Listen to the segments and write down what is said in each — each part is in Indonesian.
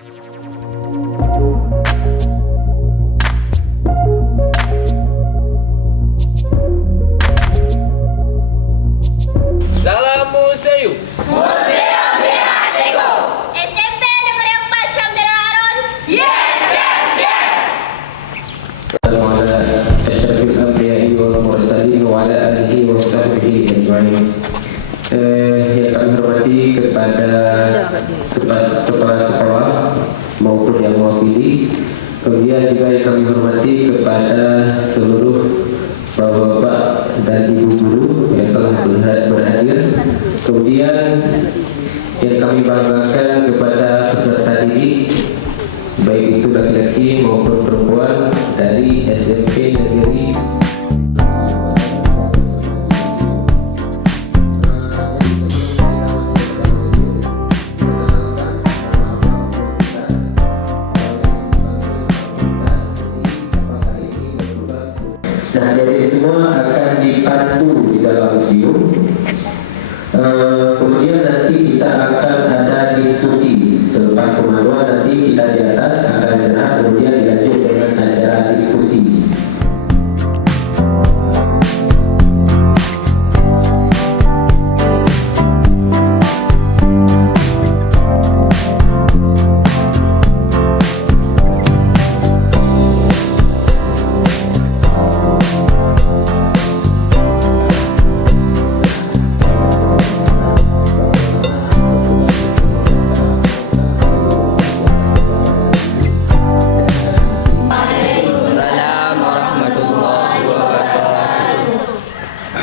Salam Museum. Museum Birahatiku. SMP Negeri 4 Syamdara Harun. Yes, yes, yes. وعلى أشرف الأنبياء والمرسلين وعلى آله وصحبه أجمعين. Yang kami hormati kepada kepala sekolah maupun yang mewakili, kemudian juga yang kami hormati kepada seluruh bapak-bapak dan ibu guru yang telah berhadir, kemudian yang kami banggakan kepada peserta didik baik itu laki-laki maupun perempuan dari SMP Negeri Nah, jadi semua akan dipandu di dalam museum. Kemudian nanti kita akan ada diskusi. Selepas pemanduan nanti kita di atas akan senang, kemudian dilanjut dengan acara diskusi.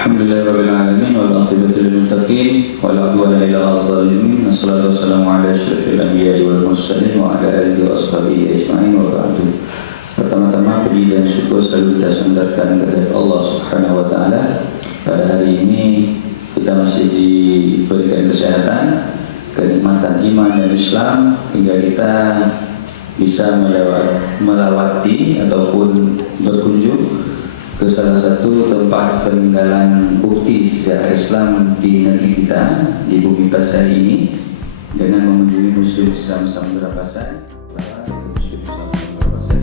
Alhamdulillahirrahmanirrahim. Wal-aqibatu lil-muttaqin wala 'udwana illa 'alal zalimin. Wassalatu wassalamu ala asyrafil anbiya'i wal mursalin wa ala alihi wa ashabihi ajma'in wa ba'du. Pertama-tama puji dan syukur selalu kita sandarkan kepada Allah Subhanahu wa taala. Pada hari ini kita masih diberikan kesehatan, kenikmatan iman dan Islam hingga kita bisa melewati ataupun berkunjung ke salah satu tempat peninggalan bukti sejarah Islam di negeri kita, di bumi Pasai ini, dengan mengunjungi Museum Islam Samudra Pasai. Museum Islam Samudra Pasai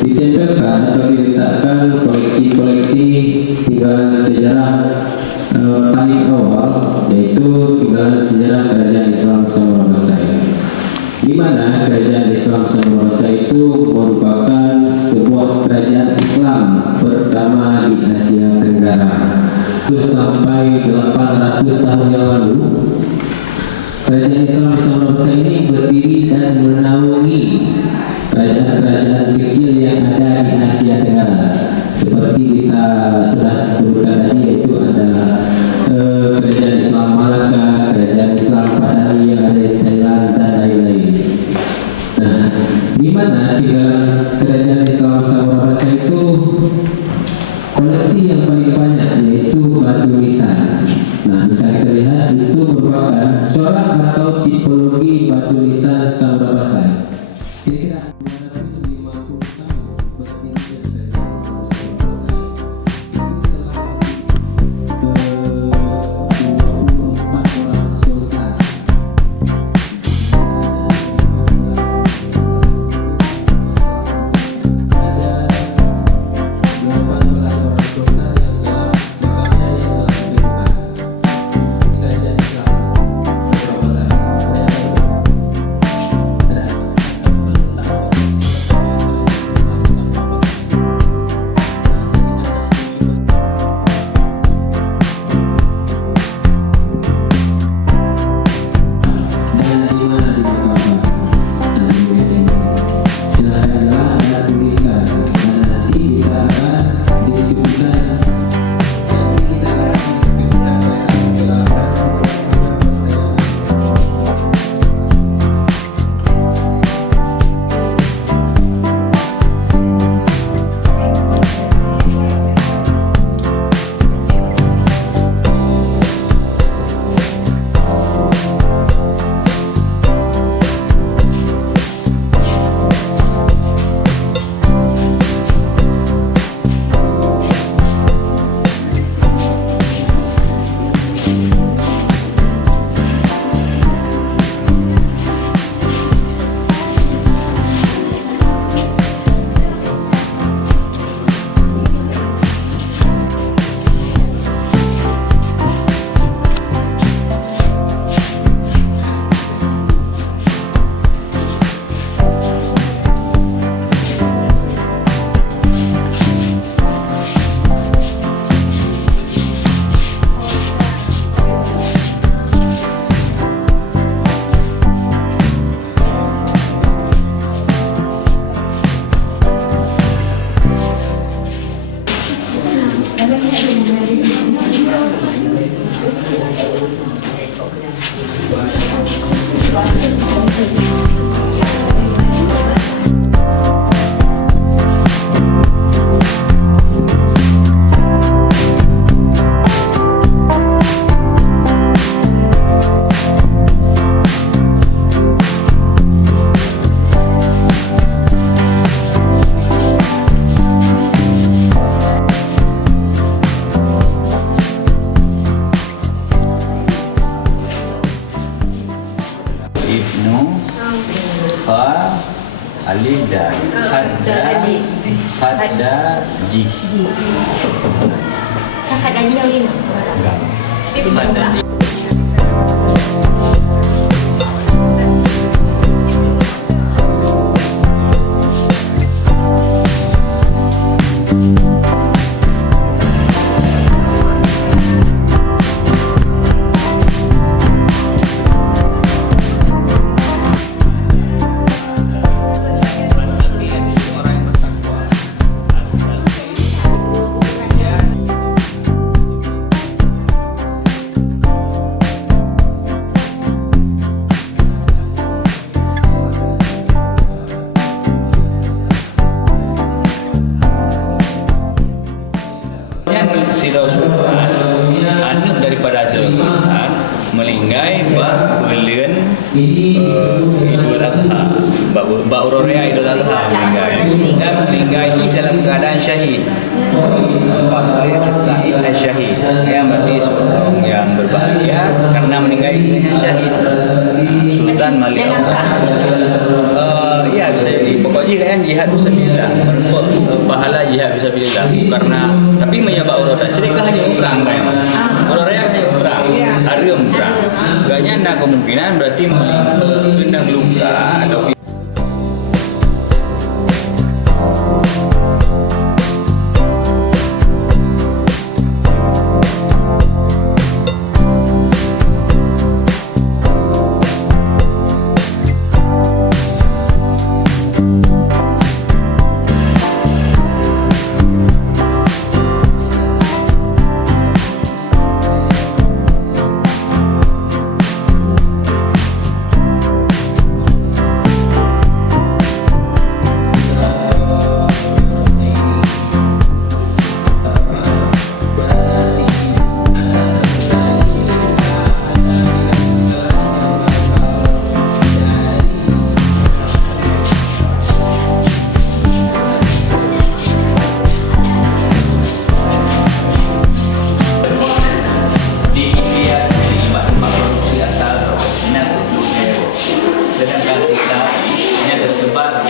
ditempelkan atau diletakkan koleksi-koleksi tinggalan sejarah paling awal, yaitu tinggalan sejarah Kerajaan Islam Samudra Pasai, di mana Kerajaan Islam Samudra Pasai itu merupakan sebuah kerajaan Islam pertama di Asia Tenggara. Sampai 800 tahun yang lalu, Kerajaan Islam Samudra Pasai ini berdiri dan menaungi kerajaan-kerajaan kecil yang ada di Asia Tenggara. Seperti kita sudah sebutkan tadi, yaitu ada kerajaan Islam Malaka, kerajaan Islam Padang yang ada di Thailand dan lain-lain. Nah, di mana tinggalan kerajaan Islam Samudra Pasai itu koleksi yang paling banyak, yaitu batu nisan. Nah, bisa kita lihat itu merupakan corak atau tipologi batu nisan Samudra Pasai. Kira-kira 250 tahun berdiri dari Islam Samudra Pasai. Ini telah 24 orang sultan. Ada 18 orang sultan yang telah alif dan Haji. hadaji. Kakak Haji yang lima. Hadaji. Sidau Sultan, anak daripada Sultan melinggai bulan Idul Adha, Urorea Idul Adha melinggai dan melinggai dalam keadaan syahid. Sa'id syahid yang berarti seorang yang berbahagia karena meninggal dengan syahid. Sultan Malik ya bisa jadi pokoknya kan jihad fisabilillah, pahala jihad fisabilillah karena tapi menyebab Urorea sedekah hanya umrah kan. Urorea hanya umrah, hari umrah. Gaknya ada kemungkinan berarti menendang luka atau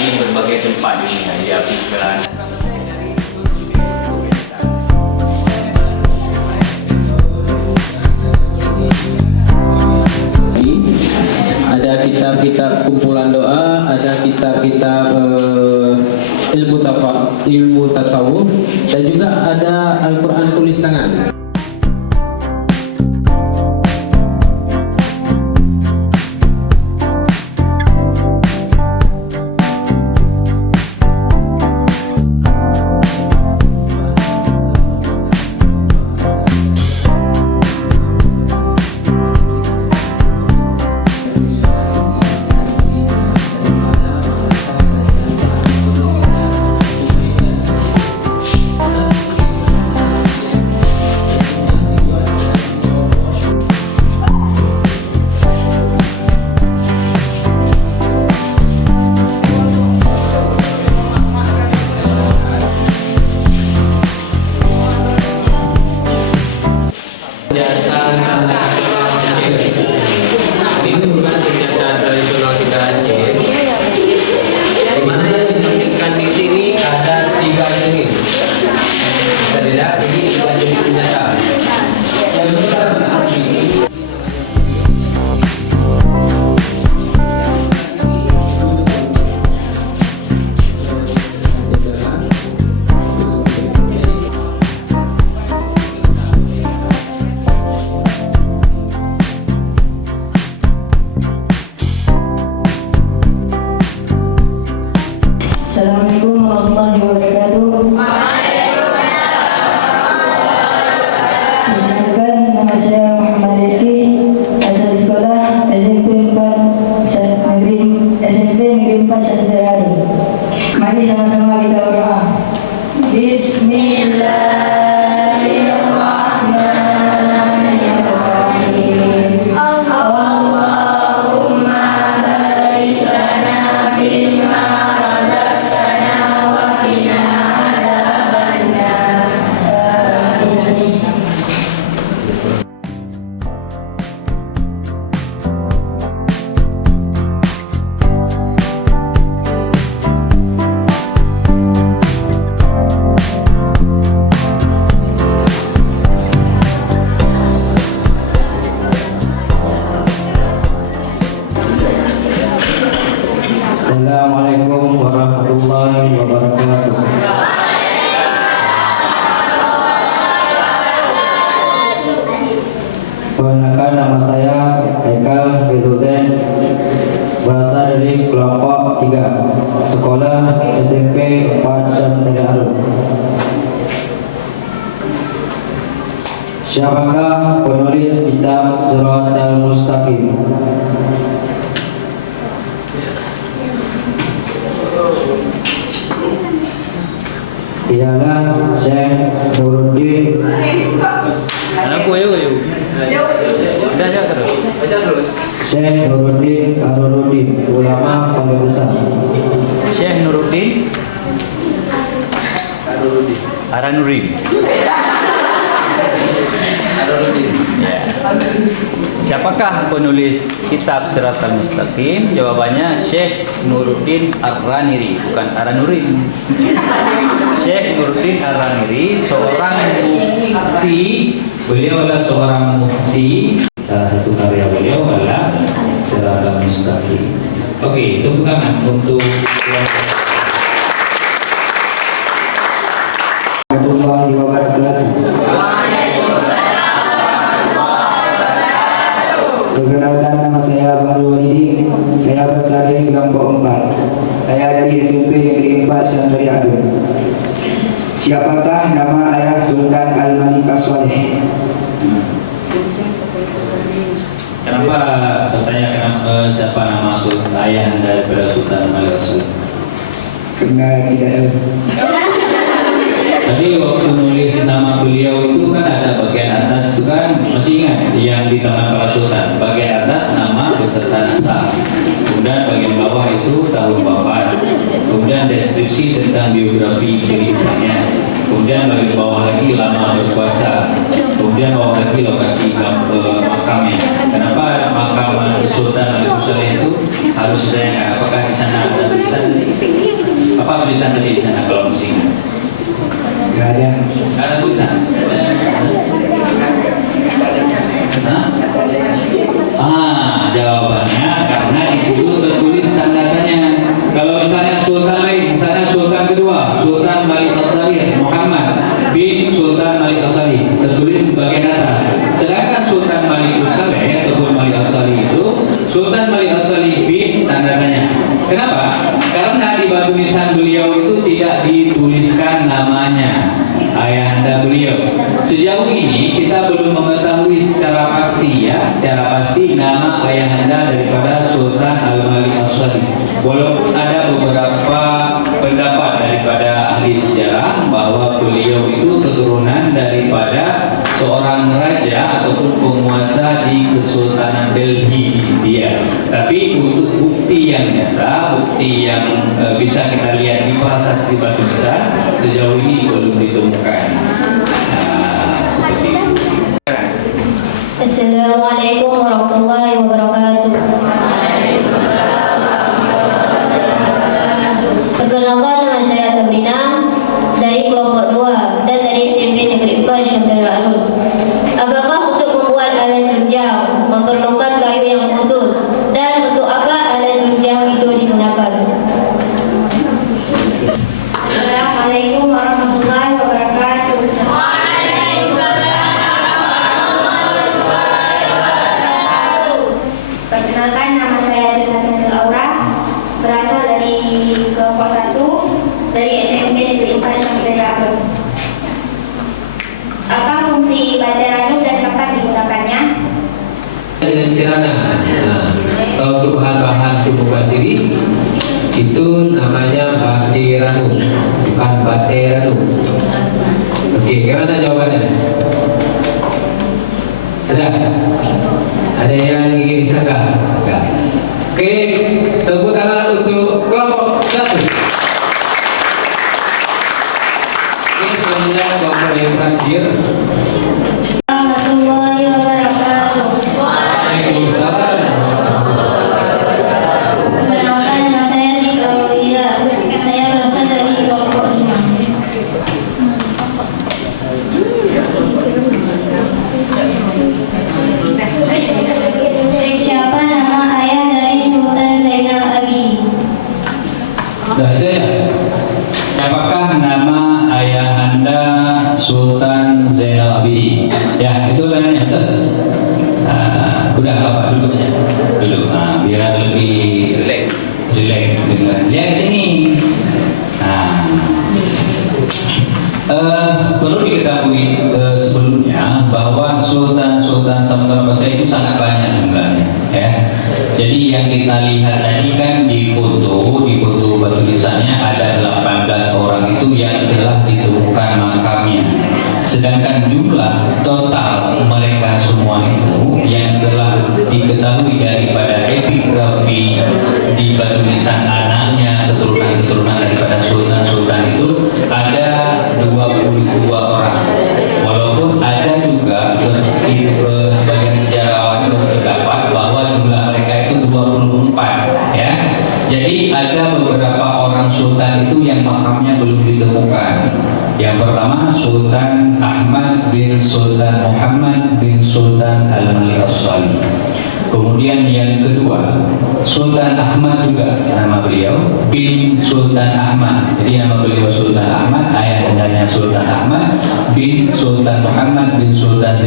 di berbagai tempat di dunia. Ya, pikiran. Ada kitab-kitab kumpulan doa, ada kitab-kitab ilmu tasawuf, dan juga ada Al-Quran tulis tangan. Perkenalkan, nama saya Haikal Fizulden, berasal dari kelompok 3, sekolah SMP 4 Syamdari Harun. Siapakah penulis kitab Siratal Mustaqim? Ialah Syekh Nuruddin. Anakku ayo. Dah terus. Syekh Nuruddin Arunudin, ulama paling besar. Syekh Nuruddin Aranuddin. Ya. Siapakah penulis kitab Siratal Mustaqim? Jawabannya Syekh Nuruddin Ar-Raniri, bukan Aranuddin. Syekh Nuruddin Ar-Raniri seorang mufti. Beliau adalah seorang mufti. Salah satu karya beliau adalah Siratal Mustaqim. Oke, tepuk tangan untuk Warahmatullahi wabarakatuh. Perkenalkan, nama saya Baru Walidi. Saya berasal dari kelompok 4. Saya dari SMP Negeri 4 Syamdari Harun. Siapakah nama ayah Sultan Al-Malik As-Saleh? Kenapa bertanya kenapa siapa nama Sultan ayah daripada Sultan Malik As-Saleh? Karena tidak tahu. Tadi waktu nulis nama beliau itu kan ada bagian atas itu kan masih ingat yang di Taman Para Sultan. Bagian atas nama beserta nasab. Kemudian bagian bawah itu tahun wafat. Kemudian deskripsi tentang biografi dirinya. Kemudian bagian bawah lagi lama berpuasa. Kemudian bawah lagi lokasi makamnya. Kenapa makam Sultan Malik As-Saleh itu harus ditanyakan? Apakah di sana ada tulisan? Apa tulisan tadi di sana kalau masih ingat? Tidak ada. Nggak ada tulisan. Jawabannya karena di situ tertulis tanda-tandanya. Kalau misalnya Sultan lain, misalnya Sultan kedua, Sultan Malik As-Saleh Muhammad bin Sultan Malik As-Saleh, tertulis di bagian atas. Sedangkan Sultan Malik As-Saleh ataupun Malik As-Saleh itu Sultan Malik As-Saleh bin tanda-tanya. Kenapa? Karena di batu nisan beliau itu tidak dituliskan namanya ayahanda beliau. Sejauh ini kita belum mengetahui secara pasti nama ayahanda daripada Sultan Al-Malik As-Saleh. Walaupun ada beberapa pendapat daripada ahli sejarah bahwa beliau itu keturunan daripada seorang raja ataupun penguasa di Kesultanan Delhi, India. Tapi untuk bukti yang nyata, bukti yang bisa kita lihat di prasasti batu besar sejauh ini belum ditemukan. Seperti itu. Assalamualaikum warahmatullahi wabarakatuh. Perkenalkan, nama saya Sabrina dari kelompok 2 dan dari SMP Negeri 4 Syamdari Harun. Apakah untuk membuat alat tunjang memerlukan kayu yang khusus dan untuk apa alat tunjang itu digunakan? Assalamualaikum warahmatullahi wabarakatuh. Perkenalkan, nama saya Trisana Laura, berasal dari kelompok 1 dari SMP Negeri 4 Syamdari Harun. Apa fungsi baterai ranum dan kapan digunakannya? Dengan cerana. Kalau untuk bahan-bahan tubuh basiri itu namanya batiranu, bukan bateranu. Oke, gimana jawabannya? Sudah? Ada yang ingin disangka? Enggak. Oke, tepuk tangan untuk kelompok 1. Oke, selanjutnya kelompok yang terakhir. Warahmatullahi wabarakatuh. Waalaikumsalam. Perkenalkan, nama saya Siti Aulia. Saya berasal dari kelompok 5. Siapa nama ayah dari Sultan Zainal Abidin? Sudah itu ya? Apakah nama ayahanda Sultan Zainal Abidin? Ya, itu tanya betul. sudah Bapak duduknya. Duduk. Nah, biar lebih relax dengan. Lihat ke sini. Perlu diketahui sebelumnya bahwa sultan-sultan Samudra Pasai itu sangat banyak jumlahnya, ya. Jadi yang kita lihat tadi kan di foto batu nisannya ada 18 orang itu yang telah ditemukan makamnya. Sedangkan jumlah total mereka semua itu yang telah diketahui daripada epigrafi di batu nisan anaknya, keturunan daripada sultan-sultan itu ada 22 orang. Walaupun ada juga sebagian sejarawan berpendapat bahwa jumlah mereka itu 24, ya. Jadi ada beberapa orang sultan itu yang makamnya belum ditemukan. Yang pertama Sultan Ahmad bin Sultan Muhammad bin Sultan Al-Malik As-Salih. Kemudian yang kedua Sultan Ahmad juga nama beliau bin Sultan Ahmad. Jadi nama beliau Sultan Ahmad, ayah undanya Sultan Ahmad bin Sultan Muhammad bin Sultan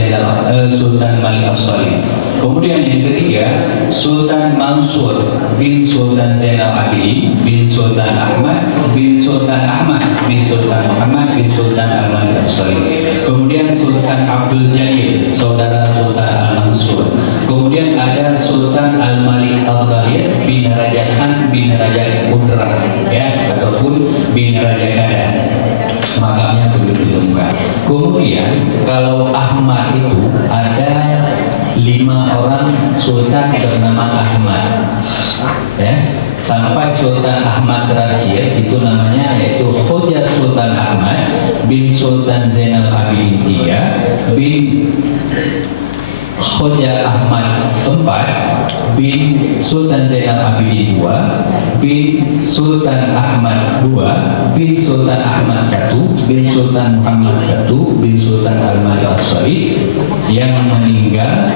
Sultan Malik As-Salih. Kemudian yang ketiga Sultan Mansur bin Sultan Zainal Abidin bin Sultan Ahmad bin Sultan Ahmad bin Sultan Muhammad bin Sultan Al-Malik As-Salih. Kemudian Sultan Abdul Jalil, saudara Sultan Al-Mansur. Kemudian ada Sultan Al-Malik Al-Ghalib bin Raja Khan bin Raja Putra, ya, ataupun bin Raja Kada. Makamnya belum ditemukan. Kemudian kalau Ahmad itu ada 5 orang sultan bernama Ahmad, ya, sampai Sultan Ahmad terakhir itu namanya yaitu Khoja Sultan Ahmad bin Sultan Zainal Abidin III bin Khoja Ahmad IV bin Sultan Zainal Abidin II bin Sultan Ahmad II bin Sultan Ahmad I bin Sultan Muhammad I bin Sultan Al-Malik As-Salih yang meninggal,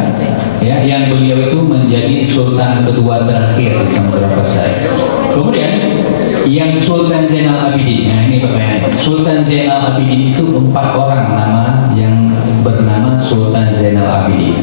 ya, yang beliau itu menjadi sultan kedua terakhir di Samudra Pasai. Kemudian yang Sultan Zainal Abidin, nah ini pertanyaan, Sultan Zainal Abidin itu 4 orang nama yang bernama Sultan Zainal Abidin.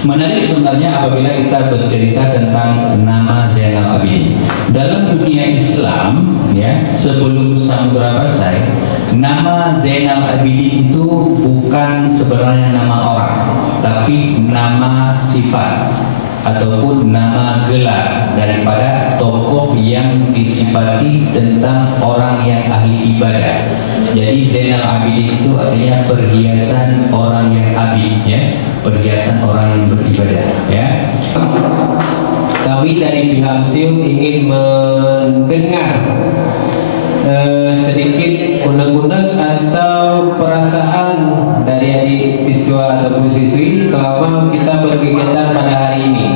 Menarik sebenarnya apabila kita bercerita tentang nama Zainal Abidin. Dalam dunia Islam, ya, sebelum Samudra Pasai, nama Zainal Abidin itu bukan sebenarnya nama orang, tapi nama sifat ataupun nama gelar daripada tokoh yang disifati tentang orang yang ahli ibadah. Jadi Zainal Abidin itu artinya perhiasan orang yang abid, ya, perhiasan orang yang beribadah, ya. Kami dari pihak museum ingin mendengar sedikit unek-unek atau perasaan dari adik siswa ataupun siswi selama kita berkegiatan pada hari ini.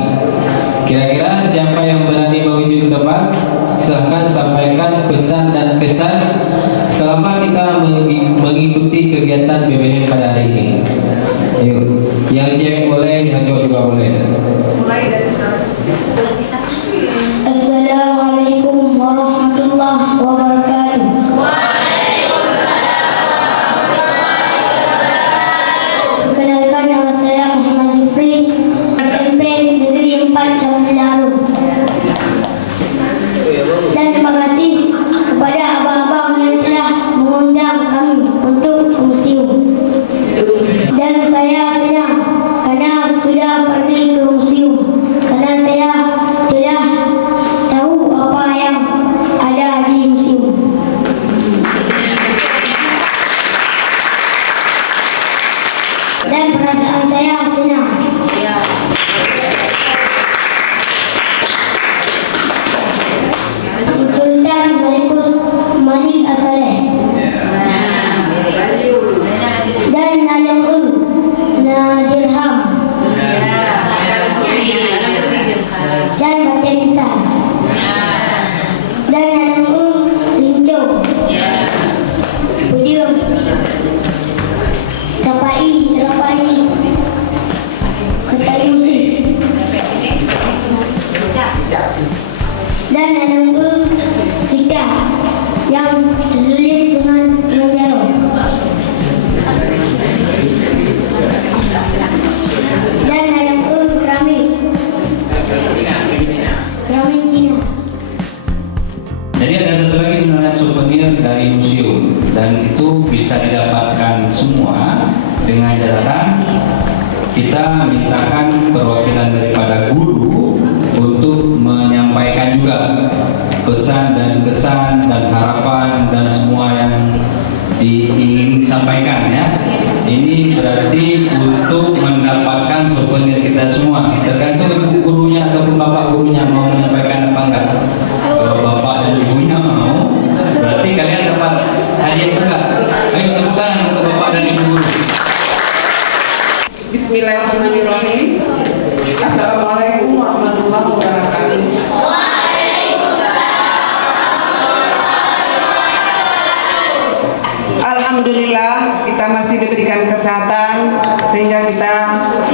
Kira-kira siapa yang berani maju ke depan? Silahkan sampaikan pesan dan kesan selama kita mengikuti kegiatan BBM pada hari ini. Yuk, yang cewek boleh, yang cowok juga boleh. Assalamualaikum warahmatullahi wabarakatuh. Perkenalkan, nama saya Muhammad Jufri, SMP Negeri 4 Syamil. Dan terima kasih kepada abang-abang yang telah mengundang kami untuk ke museum. Dan saya senang karena sudah pergi ke museum, karena saya telah tahu apa yang ada di museum. Dan perasaan saya senang. Sultan Malik As-Salih dan Nalang Nadirham dan Batin Nisan dan Nalang Lincong Pudium Rapai kita mintakan perwakilan daripada guru untuk menyampaikan juga pesan dan kesan dan harapan dan semua yang ingin disampaikan ya. Ini berarti untuk mendapatkan souvenir kita semua. Tergantung ibu gurunya ataupun bapak gurunya mau menyampaikan apa enggak. Kalau bapak dan ibunya mau, berarti kalian dapat hadiah juga. Ayo tepuk tangan untuk bapak dan ibu guru. Bismillahirrahmanirrahim. Assalamualaikum warahmatullahi wabarakatuh. Alhamdulillah kita masih diberikan kesehatan sehingga kita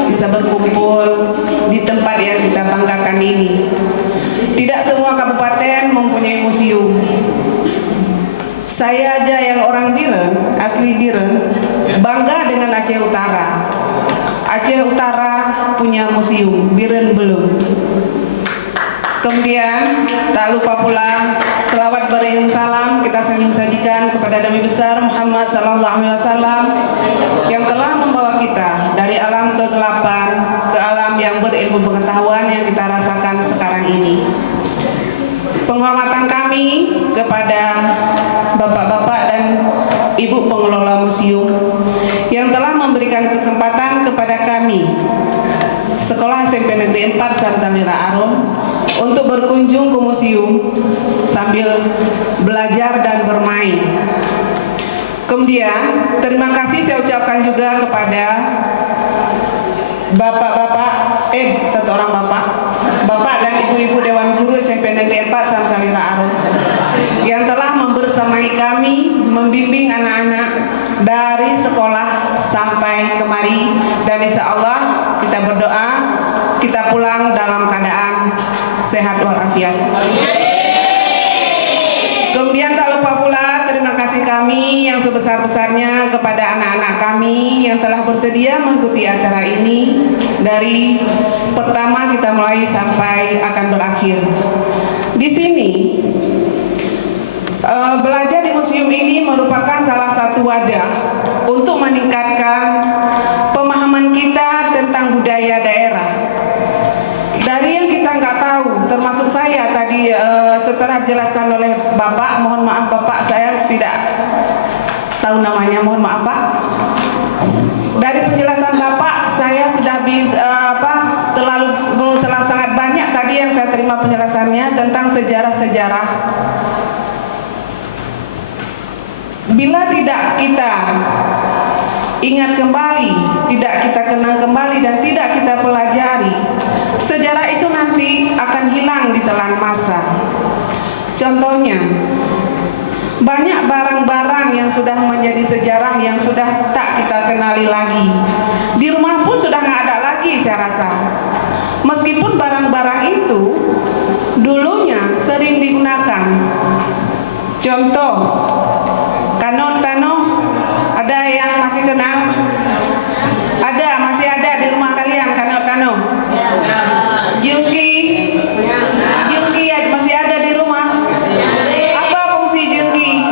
bisa berkumpul di tempat yang kita banggakan ini. Tidak semua kabupaten mempunyai museum. Saya aja yang orang Biren, asli Biren, bangga dengan Aceh Utara. Aceh Utara punya museum, Biren belum. Kemudian tak lupa pula selawat beriring salam kita sajikan kepada Nabi besar Muhammad SAW yang telah membawa kita dari alam kegelapan ke alam yang berilmu pengetahuan yang kita rasakan sekarang ini. Penghormatan kami kepada bapak-bapak dan ibu pengelola museum yang telah memberikan kesempatan kepada kami Sekolah SMP Negeri 4 Santalira Arun untuk berkunjung ke museum sambil belajar dan bermain. Kemudian terima kasih saya ucapkan juga kepada bapak-bapak, satu orang bapak dan ibu-ibu Dewan Guru SMP Negeri 4 Santalira Arun yang telah membersamai kami membimbing anak-anak dari sekolah sampai kemari, dan insya Allah kita berdoa kita pulang dalam keadaan sehat walafiat. Kemudian tak lupa pula terima kasih kami yang sebesar-besarnya kepada anak-anak kami yang telah bersedia mengikuti acara ini dari pertama kita mulai sampai akan berakhir. Di sini belajar di museum ini merupakan salah satu wadah untuk meningkatkan pemahaman kita tentang budaya daerah. Dari yang kita nggak tahu, termasuk saya tadi setelah dijelaskan oleh Bapak, mohon maaf Bapak, saya tidak tahu namanya, mohon maaf Pak. Dari penjelasan Bapak, saya sudah telah sangat banyak tadi yang saya terima penjelasannya tentang sejarah-sejarah. Bila tidak kita ingat kembali, tidak kita kenang kembali dan tidak kita pelajari, sejarah itu nanti akan hilang di telan masa. Contohnya, banyak barang-barang yang sudah menjadi sejarah yang sudah tak kita kenali lagi. Di rumah pun sudah nggak ada lagi saya rasa. Meskipun barang-barang itu dulunya sering digunakan. Contoh, Tano, ada yang masih kenal? Ada, masih ada di rumah kalian Tano? Jengki masih ada di rumah? Apa fungsi jengki?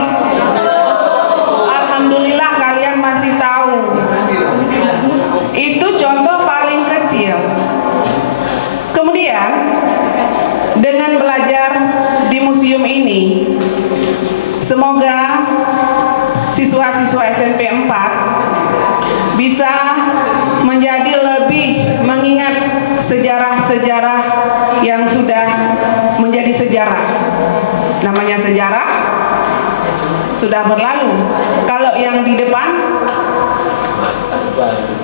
Alhamdulillah kalian masih tahu. Itu contoh paling kecil. Kemudian dengan belajar di museum ini, semoga siswa-siswa SMP 4 bisa menjadi lebih mengingat sejarah-sejarah yang sudah menjadi sejarah. Namanya sejarah sudah berlalu. Kalau yang di depan,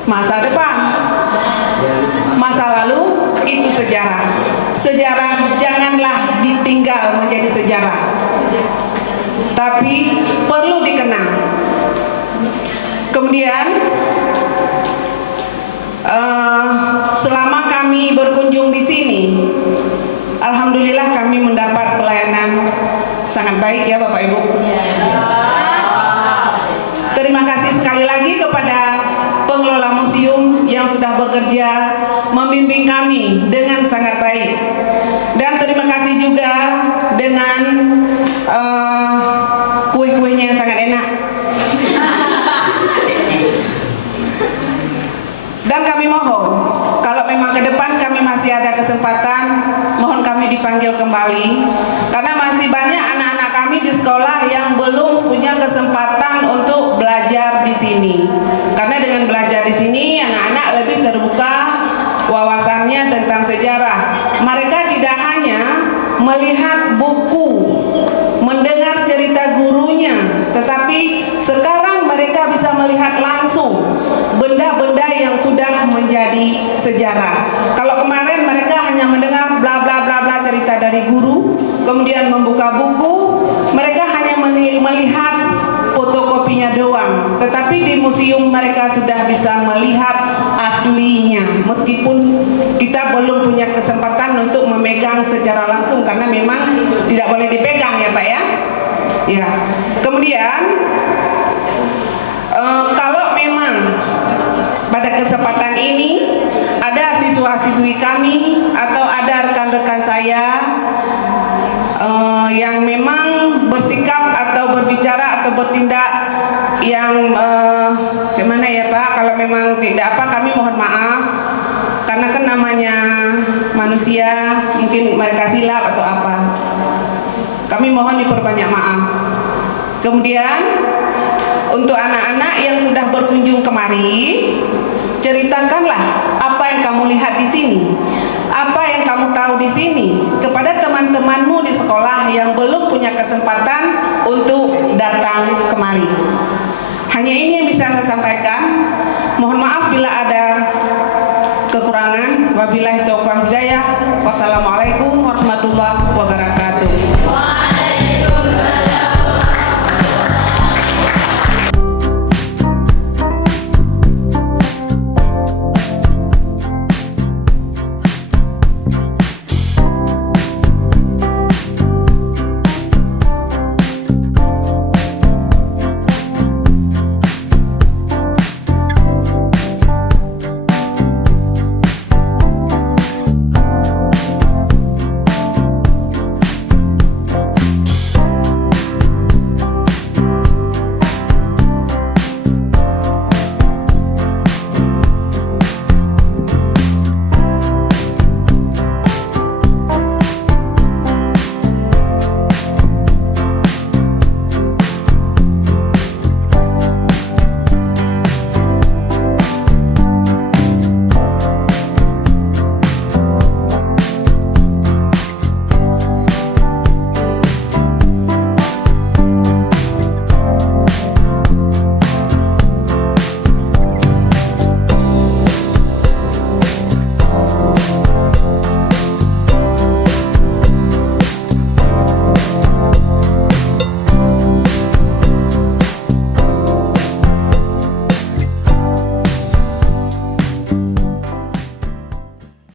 masa depan. Masa lalu itu sejarah. Sejarah janganlah ditinggal menjadi sejarah, tapi perlu dikenang. Kemudian selama kami berkunjung di sini, alhamdulillah kami mendapat pelayanan sangat baik ya Bapak Ibu. Terima kasih sekali lagi kepada pengelola museum yang sudah bekerja membimbing kami dengan sangat baik, dan terima kasih juga dengan kue-kuenya yang sangat enak. Dan kami mohon ke depan kami masih ada kesempatan, mohon kami dipanggil kembali karena masih banyak anak-anak kami di sekolah yang belum punya kesempatan untuk belajar di sini. Karena dengan belajar di sini anak-anak lebih terbuka wawasannya tentang sejarah. Mereka tidak hanya melihat buku, mendengar cerita gurunya, tetapi sekarang mereka bisa melihat langsung benda-benda yang sudah menjadi sejarah. Kalau kemarin mereka hanya mendengar bla bla bla bla cerita dari guru, kemudian membuka buku, mereka hanya melihat fotokopinya doang. Tetapi di museum mereka sudah bisa melihat aslinya, meskipun kita belum punya kesempatan untuk memegang secara langsung karena memang tidak boleh dipegang ya Pak ya. Ya. Kemudian kalau memang pada kesempatan ini ada siswa-siswi kami atau ada rekan-rekan saya yang memang bersikap atau berbicara atau bertindak yang gimana ya Pak, kalau memang tidak apa, kami mohon maaf karena kan namanya manusia, mungkin mereka silap atau apa, kami mohon diperbanyak maaf. Kemudian untuk anak-anak yang sudah berkunjung kemari, ceritakanlah apa yang kamu lihat di sini, apa yang kamu tahu di sini kepada teman-temanmu di sekolah yang belum punya kesempatan untuk datang kemari. Hanya ini yang bisa saya sampaikan. Mohon maaf bila ada kekurangan. Wabillahi taufiq wal hidayah. Wassalamualaikum warahmatullahi wabarakatuh.